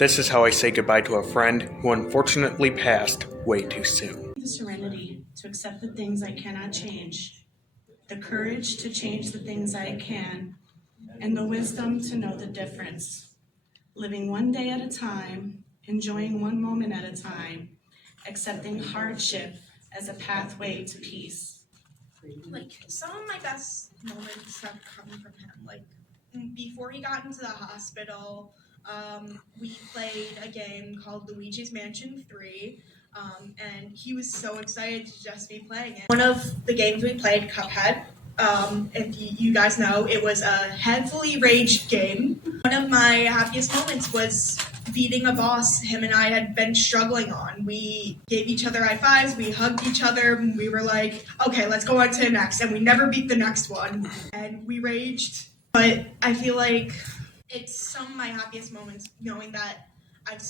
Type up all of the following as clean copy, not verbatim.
This is how I say goodbye to a friend who unfortunately passed way too soon. The serenity to accept the things I cannot change, the courage to change the things I can, and the wisdom to know the difference. Living one day at a time, enjoying one moment at a time, accepting hardship as a pathway to peace. Like, some of my best moments have come from him. Like, before he got into the hospital, we played a game called Luigi's Mansion 3, and he was so excited to just be playing it. One of the games we played, Cuphead, if you guys know, it was a heavily raged game. One of my happiest moments was beating a boss him and I had been struggling on. We gave each other high fives, we hugged each other, and we were like, okay, let's go on to the next. And we never beat the next one. And we raged. But I feel like it's some of my happiest moments knowing that I've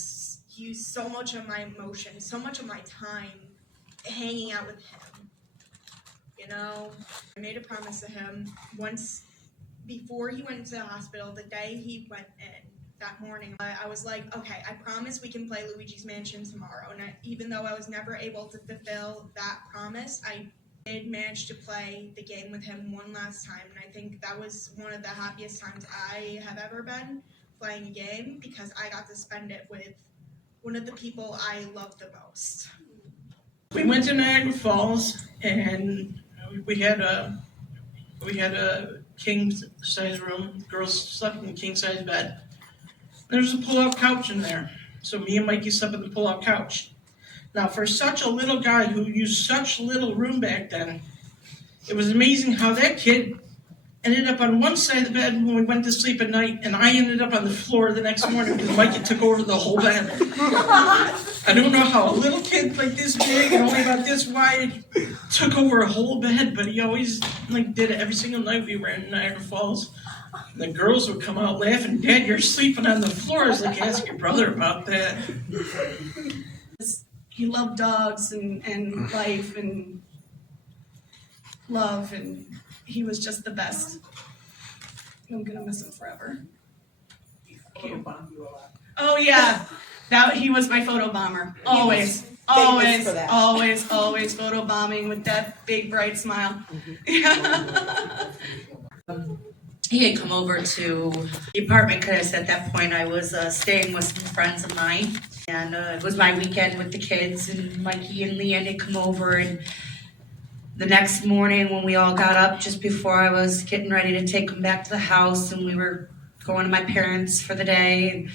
used so much of my emotion, so much of my time hanging out with him. You know, I made a promise to him once before he went into the hospital, the day he went in, that morning, I was like, okay, I promise we can play Luigi's Mansion tomorrow. And even though I was never able to fulfill that promise, I did manage to play the game with him one last time. And I think that was one of the happiest times I have ever been playing a game, because I got to spend it with one of the people I love the most. We went to Niagara Falls, and we had a king size room. Girls slept in a king size bed. There's a pull-out couch in there. So me and Mikey slept on the pull-out couch. Now, for such a little guy who used such little room back then, it was amazing how that kid ended up on one side of the bed when we went to sleep at night, and I ended up on the floor the next morning because Mikey took over the whole bed. I don't know how a little kid like this big and only about this wide took over a whole bed, but he always did it every single night we were in Niagara Falls. The girls would come out laughing, Dad, you're sleeping on the floor. I was like, ask your brother about that. He loved dogs and life and love, and he was just the best. I'm gonna miss him forever. Oh yeah, he was my photo bomber. Always photo bombing with that big bright smile. He had come over to the apartment because at that point I was staying with some friends of mine, and it was my weekend with the kids, and Mikey and Leanne had come over, and the next morning when we all got up just before I was getting ready to take them back to the house and we were going to my parents for the day, and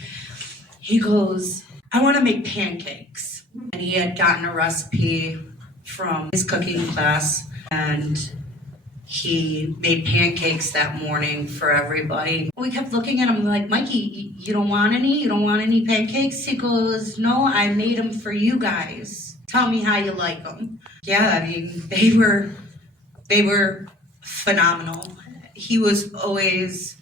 he goes, I want to make pancakes. And he had gotten a recipe from his cooking class, and he made pancakes that morning for everybody. We kept looking at him like, Mikey, you don't want any? You don't want any pancakes? He goes, no, I made them for you guys. Tell me how you like them. Yeah, I mean, they were phenomenal. He was always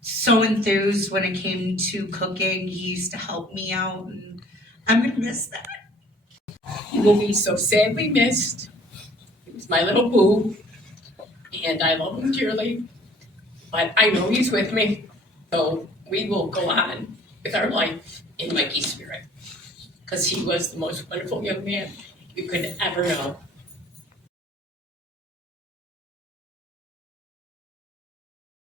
so enthused when it came to cooking. He used to help me out, and I'm gonna miss that. He will be so sadly missed. He was my little boo, and I love him dearly, but I know he's with me, so we will go on with our life in Mikey's spirit, because he was the most wonderful young man you could ever know.